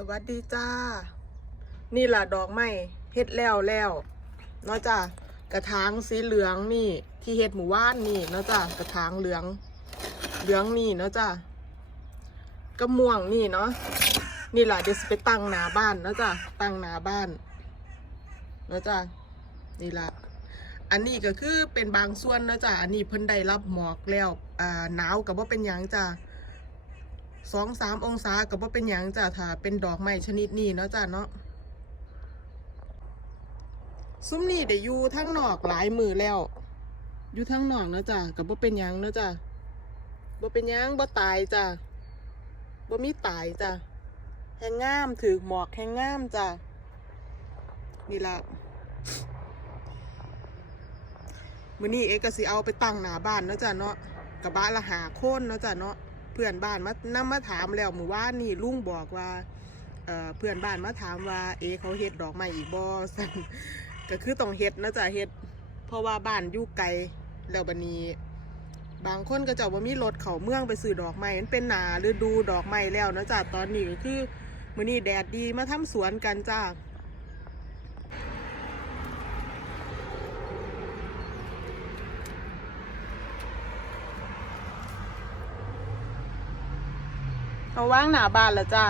สวัสดีจ้า นี่ล่ะดอกไม้เฮ็ดแล้วแล้วเนาะจ้ากระถางสีเหลืองนี่ ที่เฮ็ดหมู่บ้านนี่เนาะจ้ากระถางเหลือง เหลืองนี่เนาะจ้ากระม่วงนี่เนาะนี่ล่ะเดี๋ยวไปตั้งหน้าบ้านเนาะจ้าตั้งหน้าบ้านเนาะจ้านี่ล่ะอันนี้ก็คือเป็นบางส่วนเนาะจ้ะอันนี้เพิ่นได้รับหมอกแล้วอ่าหนาวกับว่าเป็นยังจ้ะ สองสามองศากับว่าเป็นหยังจ้ะถ้าเป็นดอกไม้ชนิดนี้เนาะจ้ะเนาะซุ้มนี่ได้อยู่ทั้งนอกหลายมือแล้ว อยู่ทั้งนอกเนาะจ้ะกับว่าเป็นหยังเนาะจ้ะบ่เป็นยังบ่ตายจ้ะบ่มีตายจ้ะแห้งงามถือหมอกแห้งงามจ้ะนี่ละมื้อนี้เอ็กก็สิเอาไปตั้งหน้าบ้านเนาะจ้ะเนาะกระบะละหาโคนเนาะจ้ะเนาะ พื่อนบ้านมานำมาถามแล้วหมื้อวานนี่ลุงบอกว่าเอ่อเพื่อนบ้านมาถามว่า เอเขาเฮ็ดดอกไม้อีกบ่ซั่นก็คือต้องเฮ็ดนะจ้ะเฮ็ดเพราะว่าบ้านอยู่ไกลแล้วบัดนี้ บางคนก็จ้าบ่มีรถเขาเมืองไปซื้อดอกไม้มันเป็นหน้าฤดูดอกไม้แล้วนะจ้ะตอนนี้ก็คือมื้อนี้แดดดีมาทำสวนกันจ้า เอาว่างหนาบานแล้วจ้า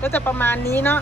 ก็จะประมาณนี้เนาะ